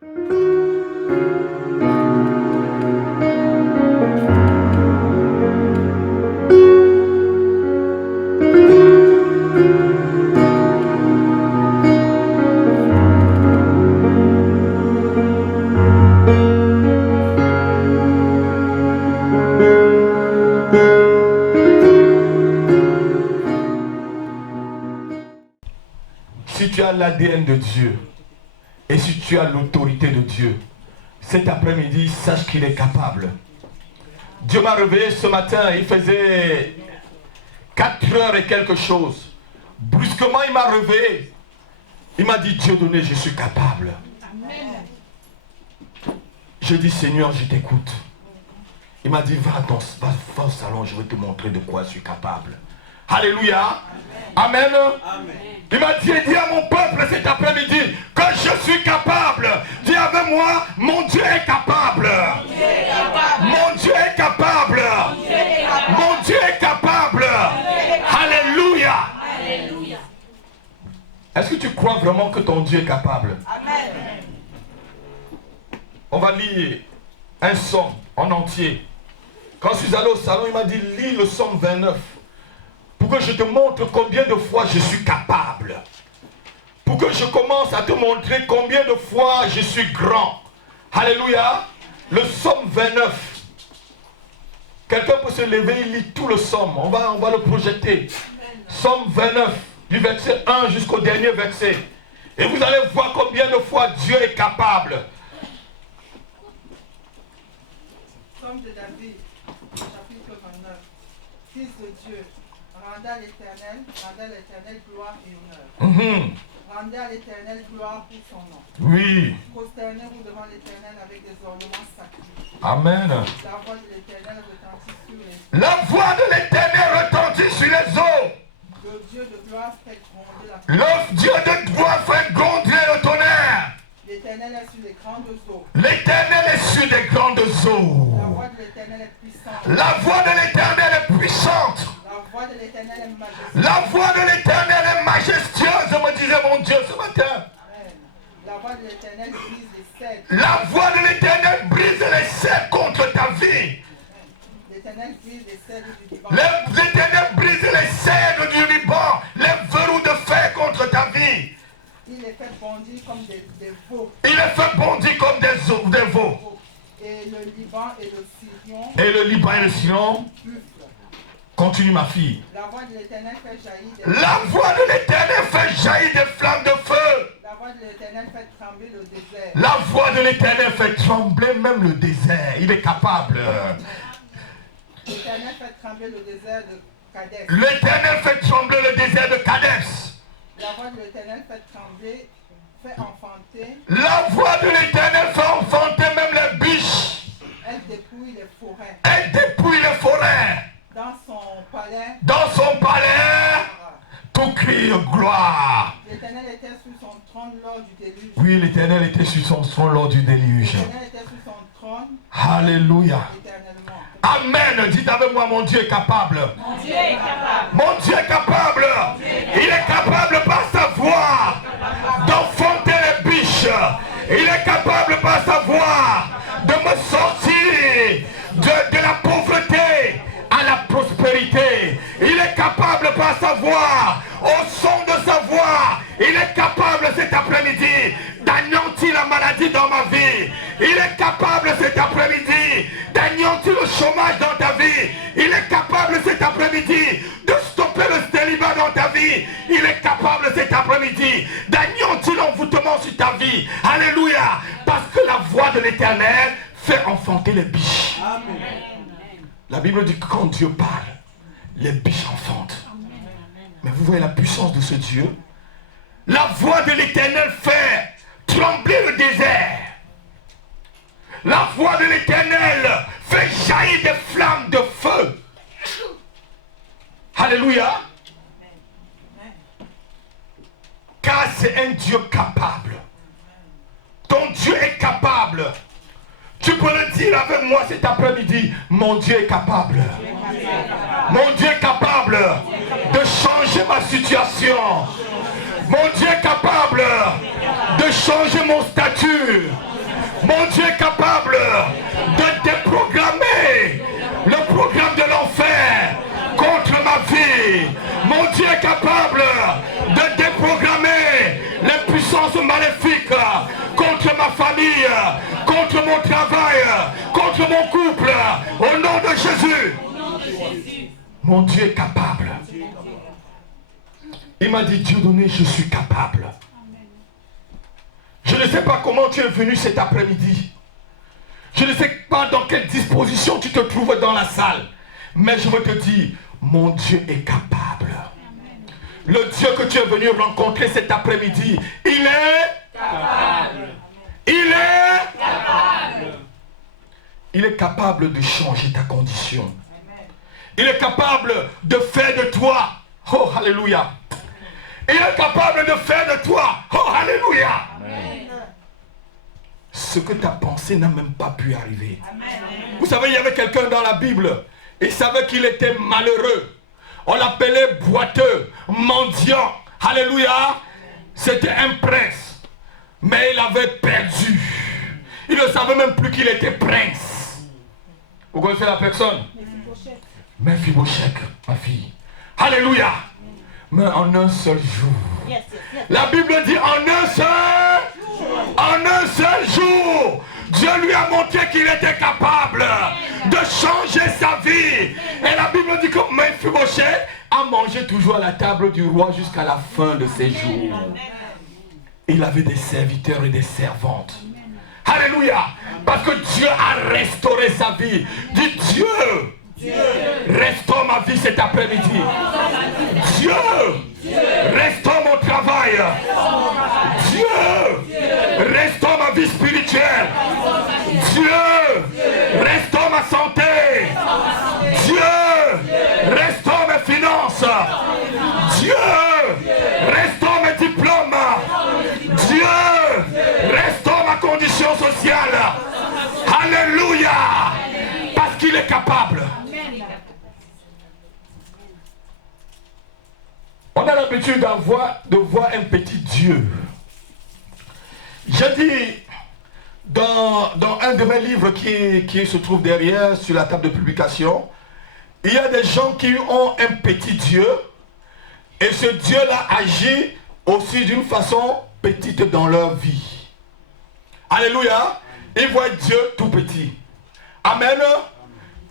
Si tu as l'ADN de Dieu et si tu as l'autorité de Dieu, cet après-midi, sache qu'il est capable. Dieu m'a réveillé ce matin, il faisait 4 heures et quelque chose. Brusquement, il m'a réveillé. Il m'a dit, Dieu donné, je suis capable. Amen. Je dis, Seigneur, je t'écoute. Il m'a dit, va au salon, je vais te montrer de quoi je suis capable. Alléluia. Amen. Amen. Il m'a dit, dis à mon peuple cet après-midi que je suis capable. Dis avec moi, mon Dieu est capable. Mon Dieu est capable. Mon Dieu est capable. Alléluia. Alléluia. Est-ce que tu crois vraiment que ton Dieu est capable? Amen. On va lire un psaume en entier. Quand je suis allé au salon, il m'a dit, lis le psaume 29. Pour que je te montre combien de fois je suis capable. Pour que je commence à te montrer combien de fois je suis grand. Alléluia. Le psaume 29. Quelqu'un peut se lever, il lit tout le psaume. On va le projeter. Psaume 29, du verset 1 jusqu'au dernier verset. Et vous allez voir combien de fois Dieu est capable. Psaume de David, chapitre 29. Fils de Dieu, rendez à l'Éternel gloire et honneur. Rendez à l'Éternel gloire pour son nom. Oui. Prosternez-vous devant l'Éternel avec des ornements sacrés. Amen. La voix de l'Éternel retentit sur les eaux. La voix de l'Éternel retentit sur les eaux. Le Dieu de gloire fait gronder la Le Dieu de gloire fait gronder le tonnerre. L'Éternel est sur les grandes eaux. L'Éternel est sur des grandes eaux. La voix de l'Éternel est puissante. La voix de l'Éternel est puissante. La voix de l'Éternel est majestueuse. La voix de l'Éternel est majestueuse, me disait mon Dieu ce matin. Amen. La voix de l'Éternel brise les cèdres. La voix de l'Éternel brise les cèdres contre ta vie. L'Éternel brise les cèdres du Liban. L'Éternel brise les cèdres du Liban, les verrous de fer contre ta vie. Il les fait bondir comme des veaux. Il les fait bondir comme des veaux. Et le Liban et le Sirion. Et le Liban et le Sirion. Buffle. Continue ma fille. La voix de l'Éternel fait jaillir des La voix de l'Éternel fait jaillir des flammes de feu. La voix de l'Éternel fait trembler le désert. La voix de l'Éternel fait trembler même le désert. Il est capable. L'Éternel fait trembler le désert de Kadès. L'Éternel fait trembler le désert de Kadès. La voix de l'Éternel fait trembler, fait enfanter. La voix de l'Éternel fait enfanter même les biches. Elle dépouille les forêts. Elle dépouille les forêts. Dans son palais. Dans son palais, tout crie gloire. L'Éternel était sur son trône lors du déluge. Oui, l'Éternel était sur son trône lors du déluge. L'Éternel était sur son trône. Alléluia. Éternellement. Amen. Dites avec moi, mon Dieu est capable. Mon Dieu est capable. Mon Dieu est capable. Il est capable par sa voix d'enfanter les biches. Il est capable par sa voix de me sortir de la pauvreté à la prospérité. Il est capable par sa voix, au son de sa voix, il est capable cet après-midi d'anéantir la maladie dans ma vie. Il est capable cet après-midi d'anéantir le chômage dans ta vie. Il est capable cet après-midi de stopper le célibat dans ta vie. Il est capable cet après-midi d'anéantir l'envoûtement sur ta vie. Alléluia. Parce que la voix de l'Éternel fait enfanter les biches. Amen. La Bible dit que quand Dieu parle, les biches enfantent. Mais vous voyez la puissance de ce Dieu. La voix de l'Éternel fait trembler le désert. La voix de l'Éternel fait jaillir des flammes de feu. Alléluia. Car c'est un Dieu capable. Ton Dieu est capable. Tu peux le dire avec moi cet après-midi. Mon Dieu est capable. Mon Dieu est capable de changer ma situation. Mon Dieu est capable de changer mon statut. Mon Dieu est capable de déprogrammer le programme de l'enfer contre ma vie. Mon Dieu est capable de déprogrammer les puissances maléfiques contre ma famille, contre mon travail, contre mon couple. Au nom de Jésus. Mon Dieu est capable. Il m'a dit, Dieu donné, je suis capable. Je ne sais pas comment tu es venu cet après-midi. Je ne sais pas dans quelle disposition tu te trouves dans la salle. Mais je veux te dire, mon Dieu est capable. Le Dieu que tu es venu rencontrer cet après-midi, il est capable. Il est capable. Il est capable de changer ta condition. Il est capable de faire de toi, oh alléluia. Il est capable de faire de toi, oh alléluia. Ce que tu as pensé n'a même pas pu arriver. Vous savez, il y avait quelqu'un dans la Bible, il savait qu'il était malheureux. On l'appelait boiteux, mendiant. Alléluia. C'était un prince. Mais il avait perdu. Il ne savait même plus qu'il était prince. Vous connaissez la personne? Mephibosheth, ma fille. Alléluia. Mais en un seul jour. La Bible dit en un seul jour, Dieu lui a montré qu'il était capable de changer sa vie. Et la Bible dit que Mephibosheth a mangé toujours à la table du roi jusqu'à la fin de ses jours. Il avait des serviteurs et des servantes. Alléluia. Parce que Dieu a restauré sa vie. Dis Dieu, restaure ma vie cet après-midi. Dieu, restaure mon travail. Dieu, restaure ma vie spirituelle. Dieu, restaure ma santé. Dieu, restaure mes finances. Dieu, restaure mes diplômes. Dieu, restaure ma condition sociale. Alléluia. Parce qu'il est capable. On a l'habitude de voir un petit Dieu. J'ai dit dans un de mes livres qui se trouve derrière sur la table de publication, il y a des gens qui ont un petit Dieu et ce Dieu-là agit aussi d'une façon petite dans leur vie. Alléluia. Ils voient Dieu tout petit. Amen.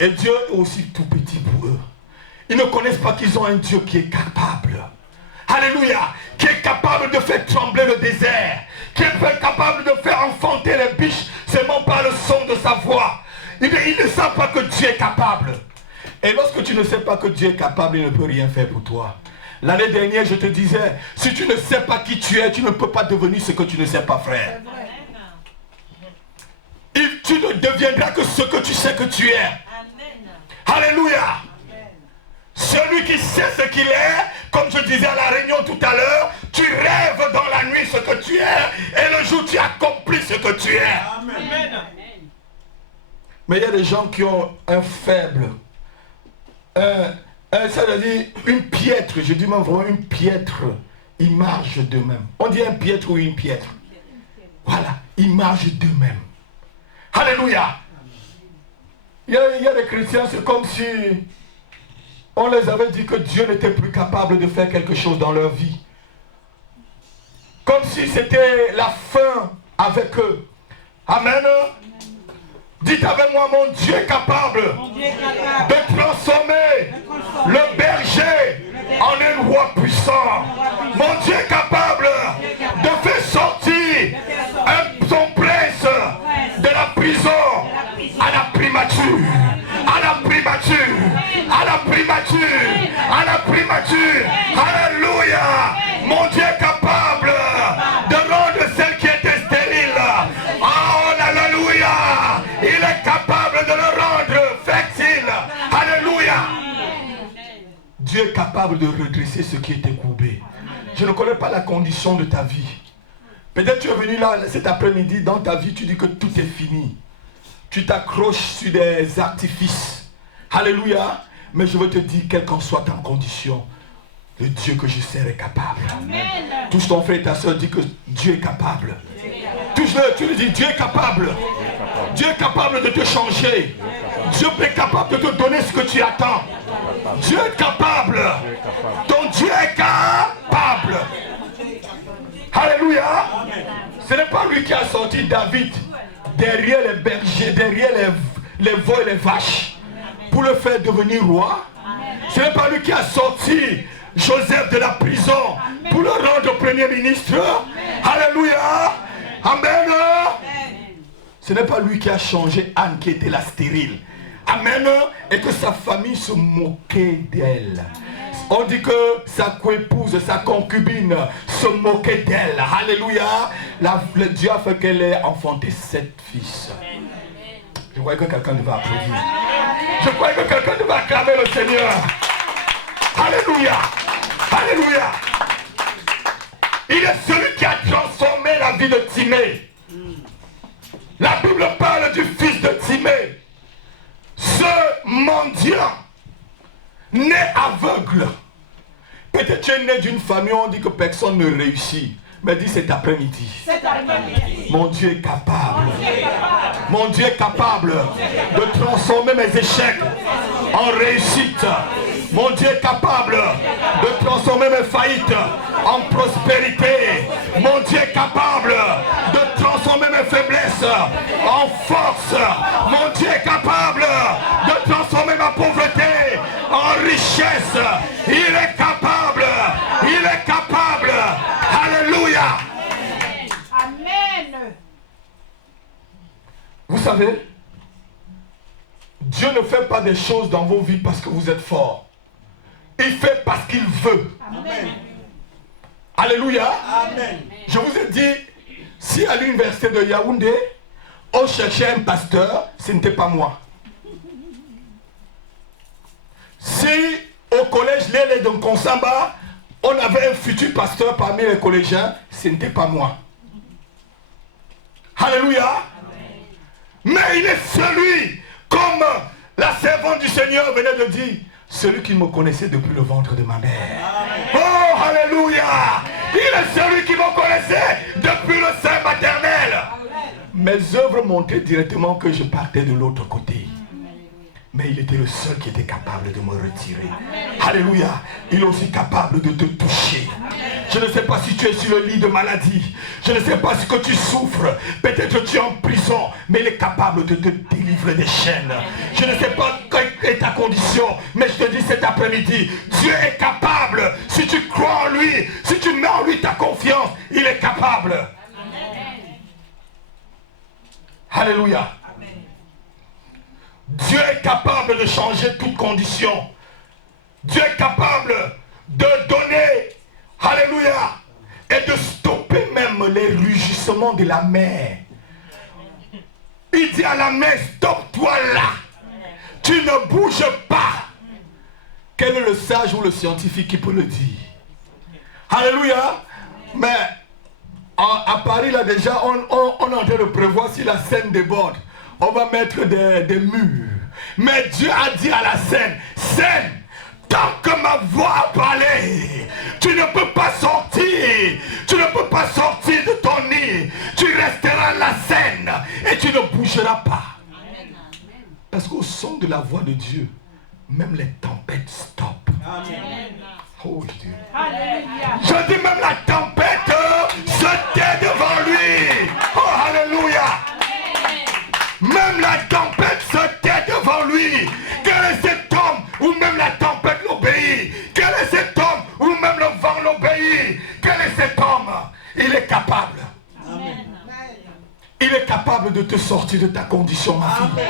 Et Dieu est aussi tout petit pour eux. Ils ne connaissent pas qu'ils ont un Dieu qui est capable. Alléluia. Qui est capable de faire trembler le désert. Qui est capable de faire enfanter les biches seulement par le son de sa voix. Ils ne savent pas que Dieu est capable. Et lorsque tu ne sais pas que Dieu est capable, il ne peut rien faire pour toi. L'année dernière, je te disais, si tu ne sais pas qui tu es, tu ne peux pas devenir ce que tu ne sais pas, frère. Et tu ne deviendras que ce que tu sais que tu es. Alléluia. Celui qui sait ce qu'il est, comme je disais à la réunion tout à l'heure, tu rêves dans la nuit ce que tu es, et le jour tu accomplis ce que tu es. Amen. Mais il y a des gens qui ont un faible, ça veut dire une piètre, je dis même vraiment une piètre image d'eux-mêmes. On dit un piètre ou une piètre. Voilà, image d'eux-mêmes. Alléluia. Il y a des chrétiens, c'est comme si on les avait dit que Dieu n'était plus capable de faire quelque chose dans leur vie. Comme si c'était la fin avec eux. Amen. Dites avec moi, mon Dieu est capable de transformer le berger en un roi puissant. Mon Dieu est capable de faire sortir son prince de la prison à la primature. À la primature. À la primature. À la primature. Alléluia. Mon Dieu est capable de rendre celle qui était stérile. Oh, alléluia. Il est capable de le rendre fertile. Alléluia. Dieu est capable de redresser ce qui était courbé. Je ne connais pas la condition de ta vie. Peut-être tu es venu là cet après-midi, dans ta vie, tu dis que tout est fini. Tu t'accroches sur des artifices. Alléluia. Mais je veux te dire, quelle qu'en soit ta condition, le Dieu que je sers est capable. Amen. Touche ton frère et ta soeur, dis que Dieu est capable. Touche-le, tu lui dis, Dieu est capable. Dieu est capable de te changer. Dieu est capable de te donner ce que tu attends. Dieu est capable. Ton Dieu est capable. Alléluia. Ce n'est pas lui qui a sorti David derrière les bergers, derrière les veaux et les vaches pour le faire devenir roi. Ce n'est pas lui qui a sorti Joseph de la prison pour le rendre premier ministre. Alléluia. Amen. Ce n'est pas lui qui a changé Anne qui était la stérile. Amen. Et que sa famille se moquait d'elle. On dit que sa coépouse, sa concubine se moquait d'elle. Alléluia. Le Dieu a fait qu'elle ait enfanté 7 fils. Je croyais que quelqu'un devait applaudir. Je croyais que quelqu'un devait acclamer le Seigneur. Alléluia. Alléluia. Il est celui qui a transformé la vie de Timée. La Bible parle du fils de Timée. Ce mendiant, né aveugle. Peut-être tu es né d'une famille où on dit que personne ne réussit. Mais dis cet après-midi. Mon Dieu est capable. Mon Dieu est capable de transformer mes échecs en réussite. Mon Dieu est capable de transformer mes faillites en prospérité. Mon Dieu est capable de transformer mes faiblesses en force. Mon Dieu est capable de transformer ma pauvreté en richesse. Il est capable. Il est capable. Alléluia. Amen. Vous savez, Dieu ne fait pas des choses dans vos vies parce que vous êtes forts. Il fait parce qu'il veut. Amen. Alléluia. Amen. Je vous ai dit, si à l'université de Yaoundé, on cherchait un pasteur, ce n'était pas moi. Si au collège Lélé de Nkonsamba, on avait un futur pasteur parmi les collégiens, ce n'était pas moi. Alléluia. Mais il est celui, comme la servante du Seigneur venait de dire, celui qui me connaissait depuis le ventre de ma mère. Amen. Oh, alléluia. Il est celui qui me connaissait depuis le sein maternel. Amen. Mes œuvres montraient directement que je partais de l'autre côté. Mais il était le seul qui était capable de me retirer. Amen. Alléluia. Il est aussi capable de te toucher. Amen. Je ne sais pas si tu es sur le lit de maladie. Je ne sais pas ce que tu souffres. Peut-être que tu es en prison. Mais il est capable de te délivrer des chaînes. Je ne sais pas quelle est ta condition. Mais je te dis cet après-midi, Dieu est capable. Si tu crois en lui, si tu mets en lui ta confiance, il est capable. Amen. Alléluia. Dieu est capable de changer toute condition. Dieu est capable de donner, alléluia, et de stopper même les rugissements de la mer. Il dit à la mer, stoppe-toi là. Tu ne bouges pas. Quel est le sage ou le scientifique qui peut le dire? Alléluia. Mais à Paris, là déjà, on est en train de prévoir si la Seine déborde. On va mettre des murs. Mais Dieu a dit à la Seine, Seine, tant que ma voix a parlé, tu ne peux pas sortir. Tu ne peux pas sortir de ton nid. Tu resteras la Seine et tu ne bougeras pas. Amen. Parce qu'au son de la voix de Dieu, même les tempêtes stoppent. Amen. Oh Dieu. Alléluia. Je dis même la tempête se tait devant lui. Oh alléluia. Même la tempête se tait devant lui. Quel est cet homme où même la tempête l'obéit? Quel est cet homme où même le vent l'obéit? Quel est cet homme? Il est capable. Amen. Il est capable de te sortir de ta condition, ma fille. Amen.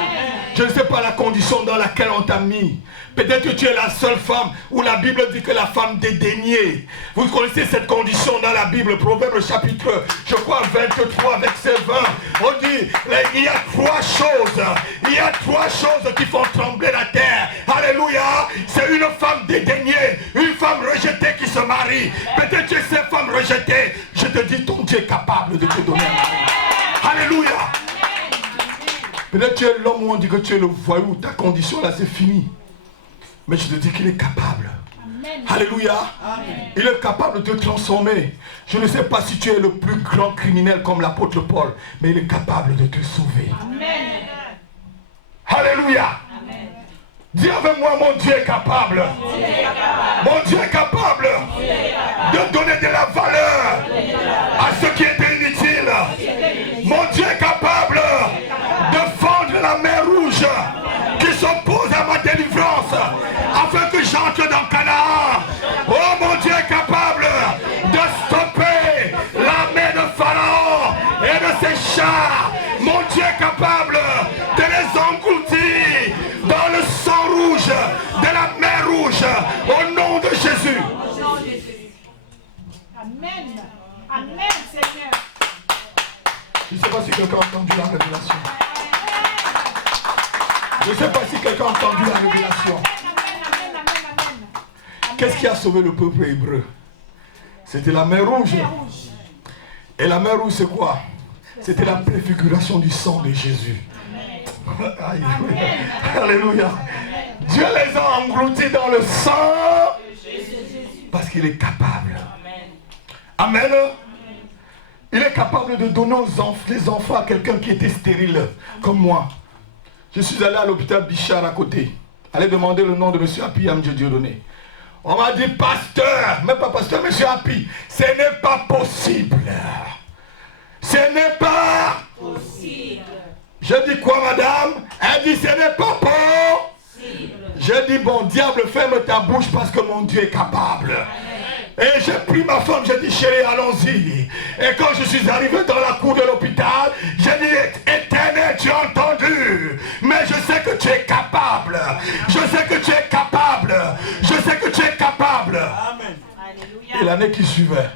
Je ne sais pas la condition dans laquelle on t'a mis. Peut-être que tu es la seule femme où la Bible dit que la femme dédaignée. Vous connaissez cette condition dans la Bible, Proverbe chapitre, je crois, 23, verset 20. On dit, il y a 3 choses. Il y a 3 choses qui font trembler la terre. Alléluia. C'est une femme dédaignée, une femme rejetée qui se marie. Peut-être que tu es cette femme rejetée. Je te dis, ton Dieu est capable de te donner un mari. Alléluia. Peut-être que tu es l'homme où on dit que tu es le voyou. Ta condition là, c'est fini. Mais je te dis qu'il est capable Alléluia. Il est capable de te transformer. Je ne sais pas si tu es le plus grand criminel comme l'apôtre Paul, mais il est capable de te sauver. Amen. Alléluia. Amen. Dis avec moi, mon Dieu est capable. Mon Dieu est capable de donner de la valeur à ce qui était inutile. Mon Dieu est capable de fendre la mer rouge qui s'oppose à ma délivrance afin que j'entre dans Canaan. Oh, mon Dieu est capable de stopper l'armée de Pharaon et de ses chars. Mon Dieu est capable de les engloutir dans le sang rouge de la mer rouge au nom de Jésus. Amen. Amen, Seigneur. Je ne sais pas si quelqu'un a entendu la révélation. Je ne sais pas si quelqu'un a entendu la révélation. Qu'est-ce qui a sauvé le peuple hébreu? C'était la mer rouge. Et la mer rouge, c'est quoi? C'était la préfiguration du sang de Jésus. Alléluia. Dieu les a engloutis dans le sang parce qu'il est capable. Amen. Il est capable de donner les enfants à quelqu'un qui était stérile, comme moi. Je suis allé à l'hôpital Bichard à côté. Allez demander le nom de M. Api Amdje Dieudonné. On m'a dit, pasteur, même pas pasteur, M. Api, ce n'est pas possible. Ce n'est pas possible. Je dis quoi, madame? Elle dit, ce n'est pas possible. Je dis, bon diable, ferme ta bouche parce que mon Dieu est capable. Et j'ai pris ma femme, j'ai dit, chérie, allons-y. Et quand je suis arrivé dans la cour de l'hôpital, j'ai dit, Éternel, tu as entendu, mais je sais que tu es capable. Je sais que tu es capable. Je sais que tu es capable. Amen. Et l'année qui suivait,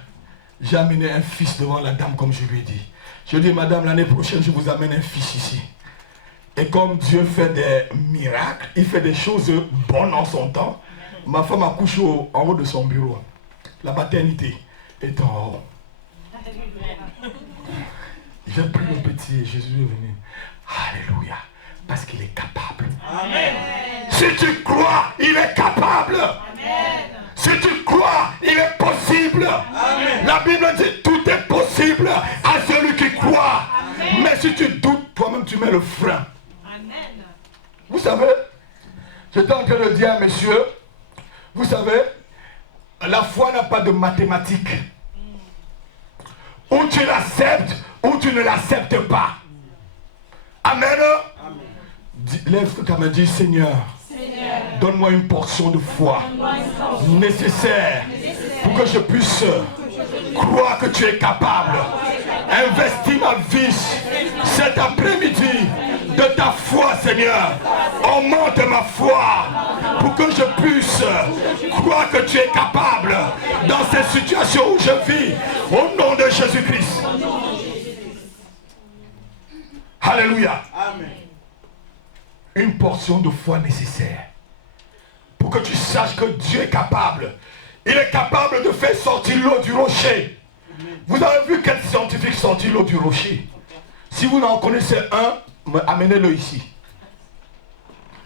j'ai amené un fils devant la dame comme je lui ai dit. Je lui ai dit, madame, l'année prochaine, je vous amène un fils ici. Et comme Dieu fait des miracles, il fait des choses bonnes en son temps, ma femme a couché en haut de son bureau. La maternité est en haut. J'ai pris le petit et Jésus est venu. Alléluia. Parce qu'il est capable. Amen. Si tu crois, il est capable. Amen. Si tu crois, il est possible. Amen. La Bible dit tout est possible à celui qui croit. Amen. Mais si tu doutes, toi-même tu mets le frein. Amen. Vous savez, j'étais en train de dire à messieurs, vous savez, la foi n'a pas de mathématiques. Ou tu l'acceptes, ou tu ne l'acceptes pas. Amen. Lève-toi et dis, Seigneur, donne-moi une portion de foi nécessaire pour que je puisse croire que tu es capable. Investis ma vie cet après-midi de ta foi, Seigneur. Augmente ma foi pour que je puisse croire que tu es capable dans cette situation où je vis. Au nom de Jésus-Christ. Alléluia. Amen. Une portion de foi nécessaire pour que tu saches que Dieu est capable. Il est capable de faire sortir l'eau du rocher. Vous avez vu quel scientifique sortit l'eau du rocher? Si vous en connaissez un, amenez-le ici.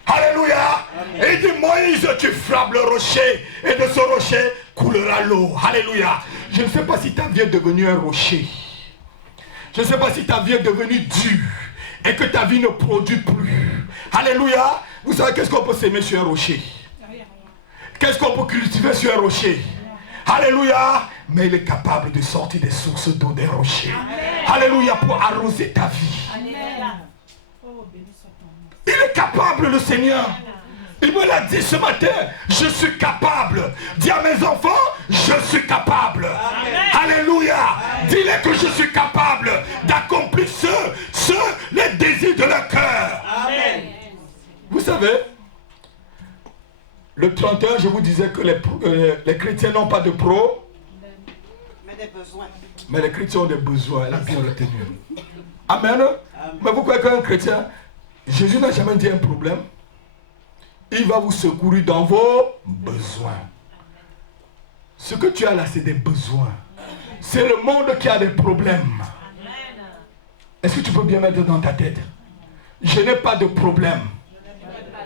Alléluia. Et il dit, Moïse, tu frappes le rocher et de ce rocher coulera l'eau. Alléluia. Je ne sais pas si ta vie est devenue un rocher. Je ne sais pas si ta vie est devenue dure et que ta vie ne produit plus. Alléluia. Vous savez qu'est-ce qu'on peut s'aimer sur un rocher? Qu'est-ce qu'on peut cultiver sur un rocher? Alléluia. Mais il est capable de sortir des sources d'eau des rochers. Alléluia, pour arroser ta vie. Amen. Il est capable, le Seigneur. Il me l'a dit ce matin. Je suis capable. Dis à mes enfants, je suis capable. Amen. Alléluia. Dis-les que je suis capable d'accomplir les désirs de leur cœur. Amen. Vous savez, le 31, je vous disais que les chrétiens n'ont pas de pro. Mais des besoins. Mais les chrétiens ont des besoins. Elle a bien retenu. Amen. Amen. Mais vous croyez qu'un chrétien, Jésus n'a jamais dit un problème. Il va vous secourir dans vos besoins. Ce que tu as là, c'est des besoins. C'est le monde qui a des problèmes. Est-ce que tu peux bien mettre dans ta tête? Je n'ai pas de problème.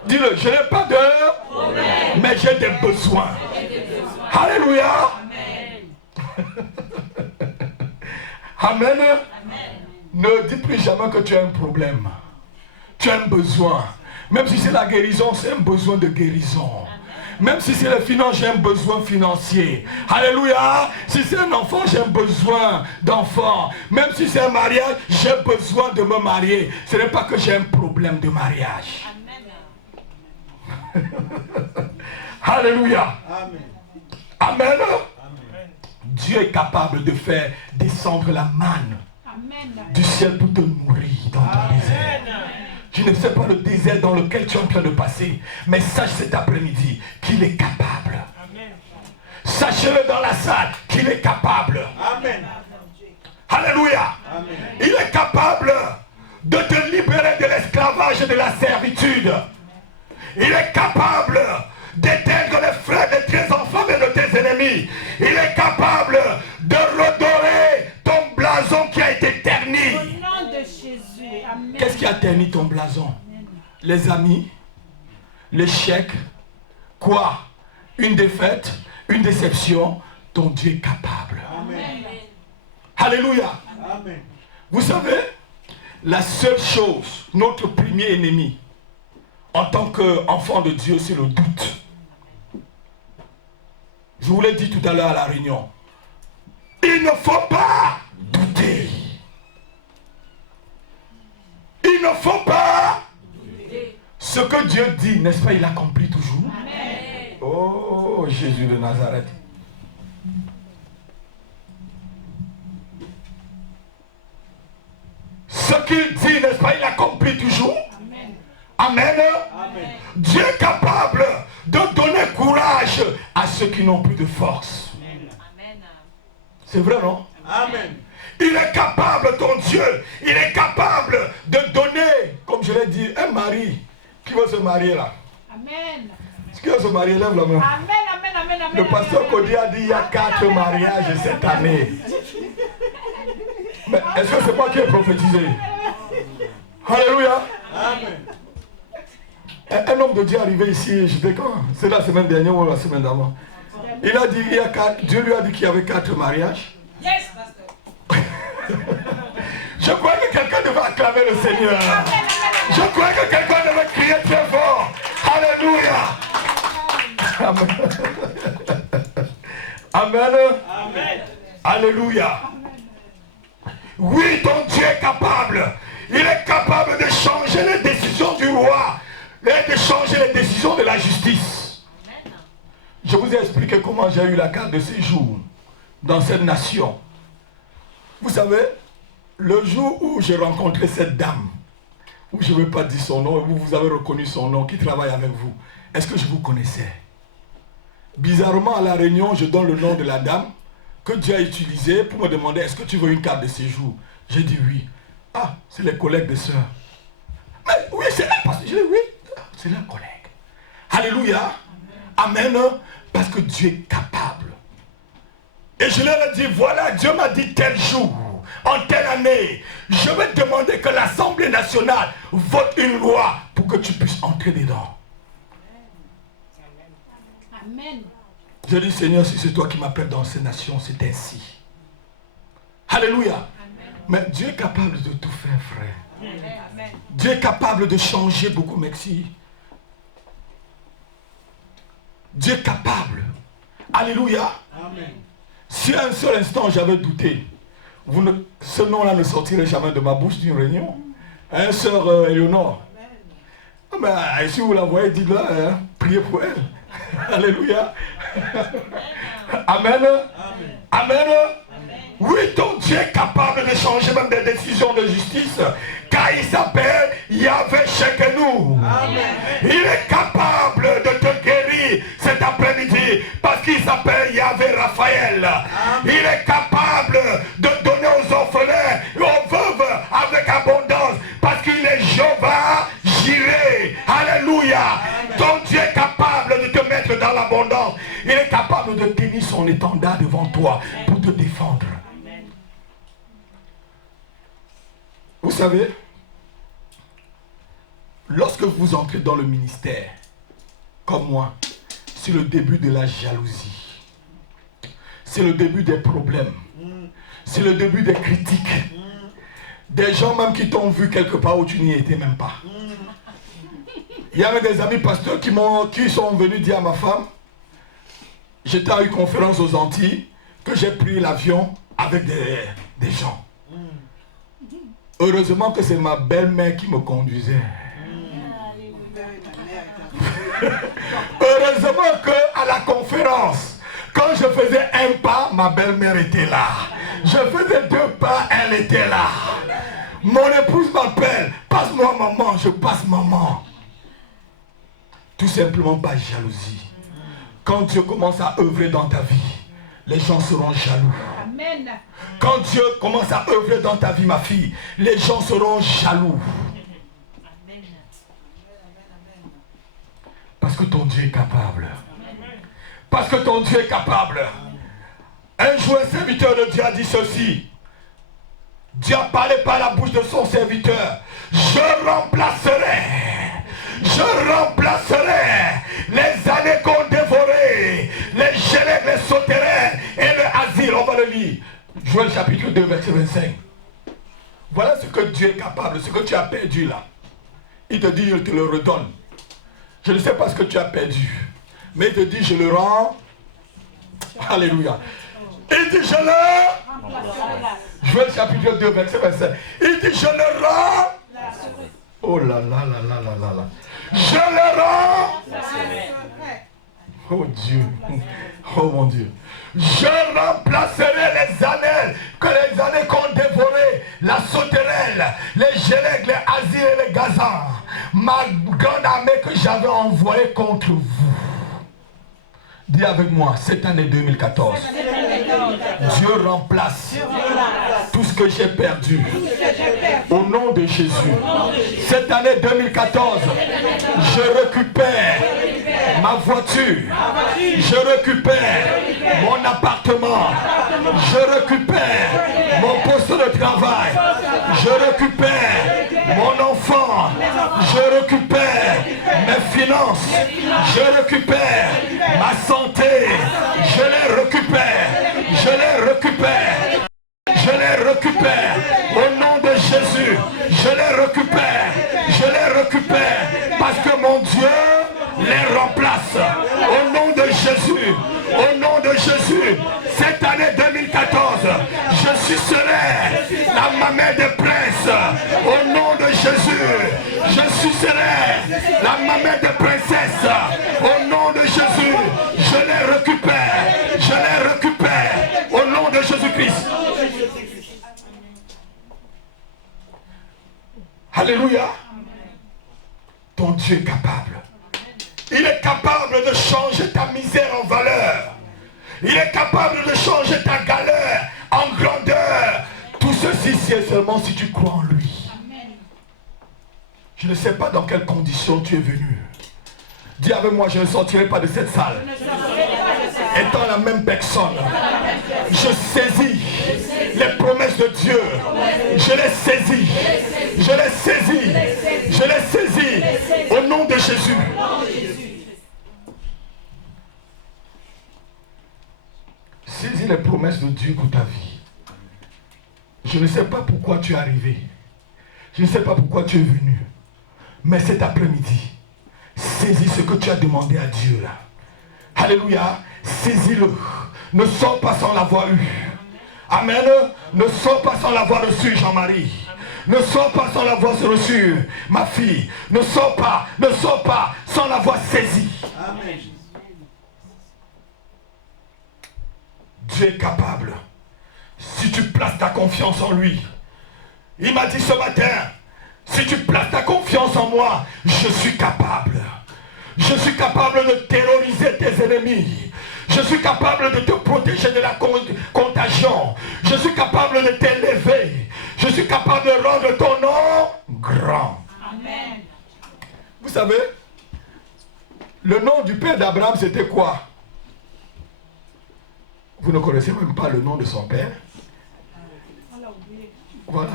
Dis-le, je n'ai pas de problème, mais j'ai des besoins. Alléluia. Amen. Ne dis plus jamais que tu as un problème. Tu as un besoin. Même si c'est la guérison, c'est un besoin de guérison. Même si c'est les finances, j'ai un besoin financier. Alléluia. Si c'est un enfant, j'ai un besoin d'enfant. Même si c'est un mariage, j'ai besoin de me marier. Ce n'est pas que j'ai un problème de mariage. Alléluia. Amen. Amen. Dieu est capable de faire descendre la manne du ciel pour te nourrir dans ton désert. Je ne sais pas le désert dans lequel tu es en train de passer, mais sache cet après-midi qu'il est capable. Sachez-le dans la salle qu'il est capable. Amen. Alléluia. Amen. Il est capable de te libérer de l'esclavage et de la servitude. Il est capable d'éteindre les fleurs de tes enfants et de tes ennemis. Il est capable de redorer ton blason qui a été terni. Au nom de Jésus. Amen. Qu'est-ce qui a terni ton blason? Les amis, l'échec, quoi? Une défaite, une déception. Ton Dieu est capable. Amen. Alléluia. Amen. Vous savez, la seule chose, notre premier ennemi, en tant qu'enfant de Dieu, c'est le doute. Je vous l'ai dit tout à l'heure à la réunion. Il ne faut pas douter. Il ne faut pas douter. Ce que Dieu dit, n'est-ce pas, il accomplit toujours. Amen. Oh, Jésus de Nazareth. Ce qu'il dit, n'est-ce pas, il accomplit toujours. Amen. Amen. Dieu est capable de donner courage à ceux qui n'ont plus de force. Amen. C'est vrai, non? Amen. Il est capable, ton Dieu, il est capable de donner, comme je l'ai dit, un mari qui veut se marier là. Amen. Est-ce qu'il veut se marier? Lève la main. Amen, amen, amen, amen. Le pasteur Cody a dit il y a 4 mariages cette année. Mais est-ce que c'est pas qui est prophétisé? Alléluia. Amen. Un homme de Dieu est arrivé ici, j'étais quand? C'est la semaine dernière ou la semaine d'avant. Il a dit, Dieu lui a dit qu'il y avait 4 mariages. Yes, pasteur. Je crois que quelqu'un devait acclamer le Seigneur. Je crois que quelqu'un devait crier très fort. Alléluia. Amen. Amen. Amen. Alléluia. Oui, ton Dieu est capable. Il est capable de changer les décisions du roi et de changer les décisions de la justice. Amen. Je vous ai expliqué comment j'ai eu la carte de séjour dans cette nation. Vous savez, le jour où j'ai rencontré cette dame, où je ne vais pas dire son nom, où vous avez reconnu son nom, qui travaille avec vous, est-ce que je vous connaissais? Bizarrement, à la réunion, je donne le nom de la dame que Dieu a utilisé pour me demander, est-ce que tu veux une carte de séjour? J'ai dit oui. Ah, c'est les collègues de sœurs. Mais oui, c'est elle, parce que je dis oui. C'est leur collègue. Alléluia. Amen. Parce que Dieu est capable. Et je leur ai dit, voilà, Dieu m'a dit tel jour, en telle année, je vais demander que l'Assemblée nationale vote une loi pour que tu puisses entrer dedans. Amen. Je dis, Seigneur, si c'est toi qui m'appelles dans ces nations, c'est ainsi. Alléluia. Amen. Mais Dieu est capable de tout faire, frère. Amen. Dieu est capable de changer beaucoup, merci. Dieu est capable. Alléluia. Amen. Si un seul instant j'avais douté, ce nom-là ne sortirait jamais de ma bouche d'une réunion. Hein, sœur Éléonore. Ah ben, si vous la voyez, dites-le, hein, priez pour elle. Alléluia. Amen. Amen. Amen. Oui, ton Dieu est capable de changer même des décisions de justice, car il s'appelle Yahvé Shekenu. Il est capable de te guérir cet après-midi, parce qu'il s'appelle Yahvé Raphaël. Il est capable de donner aux orphelins et aux veuves avec abondance, parce qu'il est Jéhovah Jireh. Alléluia. Ton Dieu est capable de te mettre dans l'abondance. Il est capable de tenir son étendard devant toi pour te défendre. Vous savez, lorsque vous entrez dans le ministère, comme moi, c'est le début de la jalousie. c'est le début des problèmes. C'est le début des critiques. Des gens même qui t'ont vu quelque part où tu n'y étais même pas. Il y avait des amis pasteurs qui sont venus dire à ma femme, j'étais à une conférence aux Antilles, que j'ai pris l'avion avec des gens. Heureusement que c'est ma belle-mère qui me conduisait. Heureusement qu'à la conférence, quand je faisais un pas, ma belle-mère était là. Je faisais 2 pas, elle était là. Mon épouse m'appelle, passe-moi maman, je passe maman. Tout simplement par jalousie. Quand Dieu commence à œuvrer dans ta vie, les gens seront jaloux. Amen. Quand Dieu commence à œuvrer dans ta vie, ma fille, les gens seront jaloux. Amen. Parce que ton Dieu est capable. Parce que ton Dieu est capable. Un jour, un serviteur de Dieu a dit ceci. Dieu a parlé par la bouche de son serviteur. Je remplacerai les années qu'on dévorait, les gélèques, les sauterelles et le asile. On va le lire. Joël chapitre 2, verset 25. Voilà ce que Dieu est capable, ce que tu as perdu là. Il te dit, je te le redonne. Je ne sais pas ce que tu as perdu. Mais il te dit, je le rends. Alléluia. Il dit, je le... Joël chapitre 2, verset 25. Il dit, je le rends. Oh là là là là là là là. Je le rends. Oh Dieu. Oh mon Dieu. Je remplacerai les années qu'ont dévoré la sauterelle, les gélèques, les asiles et les gazans. Ma grande armée que j'avais envoyée contre vous. Dis avec moi, cette année 2014, Dieu remplace tout ce que j'ai perdu. Au nom de Jésus. Cette année 2014, je récupère ma voiture. Je récupère mon appartement. Je récupère mon poste de travail. Je récupère mon enfant. Je récupère mes finances. Je récupère ma santé. Je les récupère. Je les récupère. Je les récupère. Au nom de Jésus. Je les récupère. Je les récupère. Parce que mon Dieu les remplace. Au nom de Jésus. Au nom de Jésus. Cette année 2014, je sucerai la mamelle des princes. Au nom de Jésus. Je sucerai la mamelle des princesses. Au nom de Jésus. Je les récupère. Je les récupère. Au nom de Jésus-Christ. Alléluia. Ton Dieu est capable. Il est capable de changer ta misère en valeur. Il est capable de changer ta galère en grandeur. Tout ceci, c'est seulement si tu crois en lui. Je ne sais pas dans quelles conditions tu es venu. Dis avec moi, je ne sortirai pas de cette salle étant la même personne. Je saisis les promesses de Dieu. Je les saisis. Je les saisis. Je les saisis. Au nom de Jésus. Saisis les promesses de Dieu pour ta vie. Je ne sais pas pourquoi tu es arrivé. Je ne sais pas pourquoi tu es venu. Mais cet après-midi, saisis ce que tu as demandé à Dieu là. Alléluia. Saisis-le. Ne sors pas sans l'avoir eu. Amen. Ne sors pas sans l'avoir reçu, Jean-Marie. Ne sors pas sans l'avoir reçu, ma fille. Ne sors pas sans l'avoir saisi. Amen. Dieu est capable. Si tu places ta confiance en lui. Il m'a dit ce matin, si tu places ta confiance en moi, je suis capable. Je suis capable de terroriser tes ennemis. Je suis capable de te protéger de la contagion. Je suis capable de t'élever. Je suis capable de rendre ton nom grand. Amen. Vous savez, le nom du père d'Abraham, c'était quoi? Vous ne connaissez même pas le nom de son père. Voilà.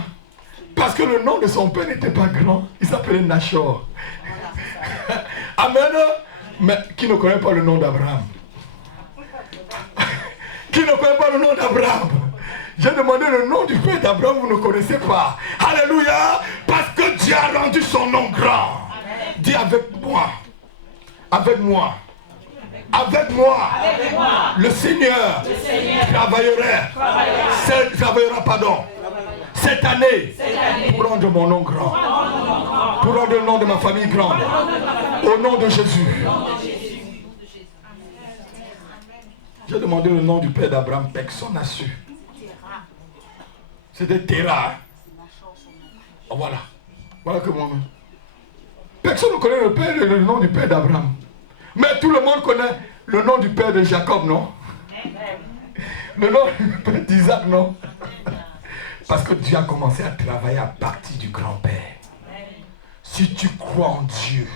Parce que le nom de son père n'était pas grand. Il s'appelait Nachor. Amen. Mais qui ne connaît pas le nom d'Abraham? Qui ne connaît pas le nom d'Abraham? J'ai demandé le nom du père d'Abraham, vous ne connaissez pas. Alléluia. Parce que Dieu a rendu son nom grand. Dis avec moi. Avec moi. Avec moi. Le Seigneur travaillera, pardon. Cette année, pour rendre mon nom grand. Pour rendre le nom de ma famille grand. Au nom de Jésus. J'ai demandé le nom du père d'Abraham, personne n'a su. C'était Terah. Oh, voilà. Voilà que moi-même. Personne ne connaît le nom du père d'Abraham. Mais tout le monde connaît le nom du père de Jacob, non? Le nom du père d'Isaac, non? Parce que Dieu a commencé à travailler à partir du grand-père. Si tu crois en Dieu,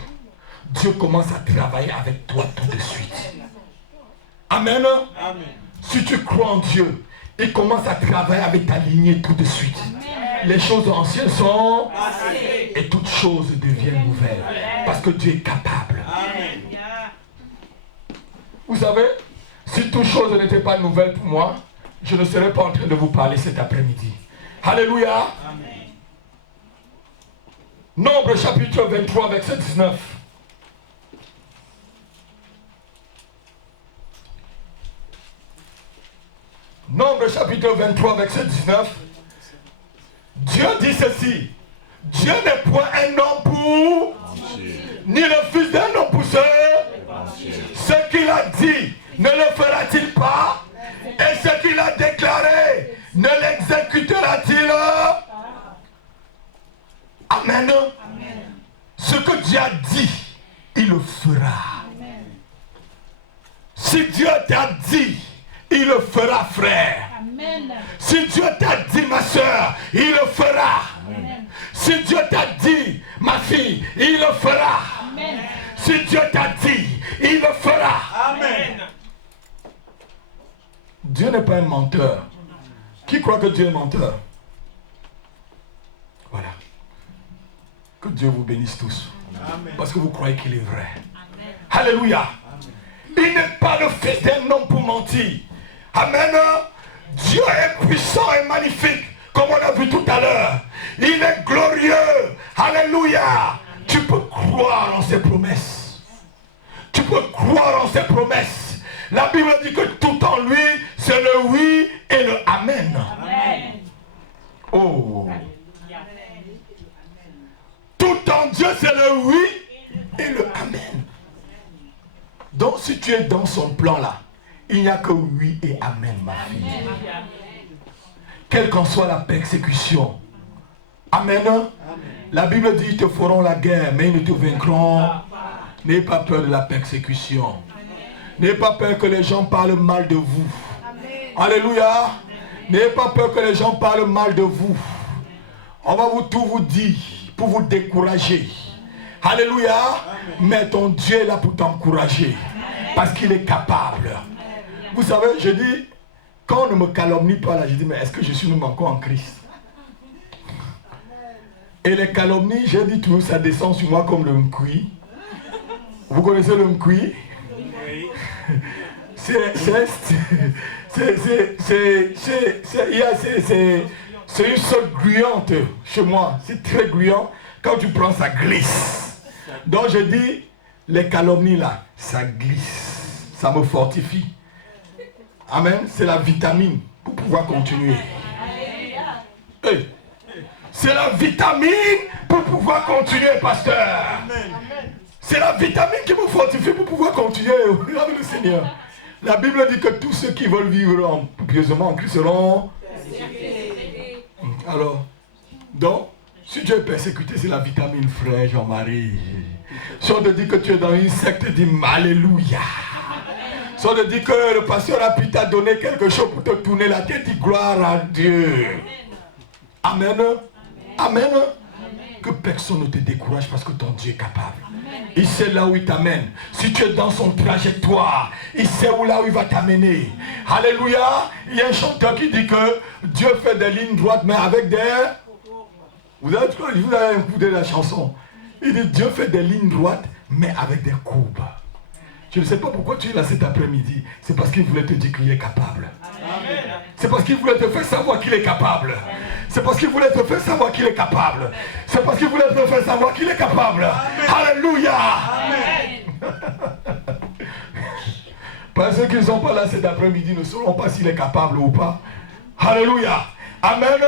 Dieu commence à travailler avec toi tout de suite. Amen. Amen. Si tu crois en Dieu, il commence à travailler avec ta lignée tout de suite. Amen. Les choses anciennes sont passées et toutes choses deviennent nouvelles. Parce que Dieu est capable. Amen. Vous savez, si toutes choses n'étaient pas nouvelles pour moi, je ne serais pas en train de vous parler cet après-midi. Alléluia. Amen. Nombre chapitre 23, verset 19. Nombre chapitre 23, verset 19. Dieu dit ceci. Dieu n'est point un homme pour, ni le fils d'un homme pour ce qu'il a dit, ne le fera-t-il pas? Et ce qu'il a déclaré, ne l'exécutera-t-il? Amen. Ce que Dieu a dit, il le fera. Si Dieu t'a dit, il le fera, frère. Amen. Si Dieu t'a dit, ma soeur, il le fera. Amen. Si Dieu t'a dit, ma fille, il le fera. Amen. Si Dieu t'a dit, il le fera. Amen. Dieu n'est pas un menteur. Qui croit que Dieu est menteur? Voilà. Que Dieu vous bénisse tous. Amen. Parce que vous croyez qu'il est vrai. Amen. Alléluia. Amen. Il n'est pas le fils d'un homme pour mentir. Amen. Dieu est puissant et magnifique, comme on a vu tout à l'heure. Il est glorieux. Alléluia. Tu peux croire en ses promesses. Tu peux croire en ses promesses. La Bible dit que tout en lui, c'est le oui et le amen. Amen. Oh. Tout en Dieu, c'est le oui et le amen. Donc si tu es dans son plan là, il n'y a que oui et amen, ma fille. Amen. Quelle qu'en soit la persécution. Amen. Amen. La Bible dit, ils te feront la guerre, mais ils ne te vaincront. N'ayez pas peur de la persécution. N'ayez pas peur que les gens parlent mal de vous. Amen. Alléluia. N'ayez pas peur que les gens parlent mal de vous. On va tout vous dire pour vous décourager. Alléluia. Amen. Mais ton Dieu est là pour t'encourager. Parce qu'il est capable. Vous savez, je dis, quand on ne me calomnie pas là, je dis, mais est-ce que je suis même encore en Christ? Et les calomnies, j'ai dit toujours, ça descend sur moi comme le mkoui. Vous connaissez le mkoui? C'est une sorte gluante chez moi. C'est très gluant. Quand tu prends, ça glisse. Donc je dis, les calomnies là, ça glisse. Ça me fortifie. Amen. C'est la vitamine pour pouvoir continuer. Hey. C'est la vitamine pour pouvoir continuer, pasteur. C'est la vitamine qui me fortifie pour pouvoir continuer avec le Seigneur. La Bible dit que tous ceux qui veulent vivre pieusement en Christ seront... Alors, donc, si tu es persécuté, c'est la vitamine, frère Jean-Marie. Si on te dit que tu es dans une secte, dis Alléluia. Si on te dit que le pasteur a pu t'donner quelque chose pour te tourner la tête, dis gloire à Dieu. Amen. Amen. Amen. Que personne ne te décourage parce que ton Dieu est capable. Amen. Il sait là où il t'amène. Si tu es dans son trajectoire, il sait là où il va t'amener. Alléluia. Il y a un chanteur qui dit que Dieu fait des lignes droites mais avec des... Vous avez écouté la chanson. Il dit Dieu fait des lignes droites mais avec des courbes. Je ne sais pas pourquoi tu es là cet après-midi. C'est parce qu'il voulait te dire qu'il est capable. C'est parce qu'il voulait te faire savoir qu'il est capable. C'est parce qu'il voulait te faire savoir qu'il est capable. C'est parce qu'il voulait te faire savoir qu'il est capable. Alléluia. Parce ceux qui ne sont pas là cet après-midi ne sauront pas s'il est capable ou pas. Alléluia. Amen.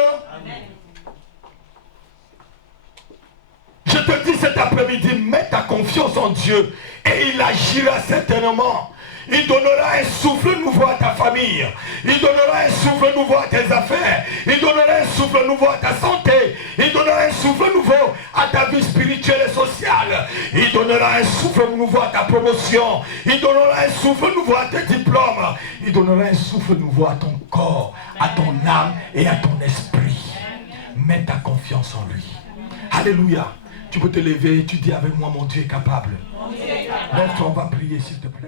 Je te dis cet après-midi, mets ta confiance en Dieu et il agira certainement. Il donnera un souffle nouveau à ta famille. Il donnera un souffle nouveau à tes affaires. Il donnera un souffle nouveau à ta santé. Il donnera un souffle nouveau à ta vie spirituelle et sociale. Il donnera un souffle nouveau à ta promotion. Il donnera un souffle nouveau à tes diplômes. Il donnera un souffle nouveau à ton corps, à ton âme et à ton esprit. Mets ta confiance en lui. Alléluia. Tu peux te lever et tu dis avec moi, mon Dieu est capable. Lève-toi, on va prier s'il te plaît.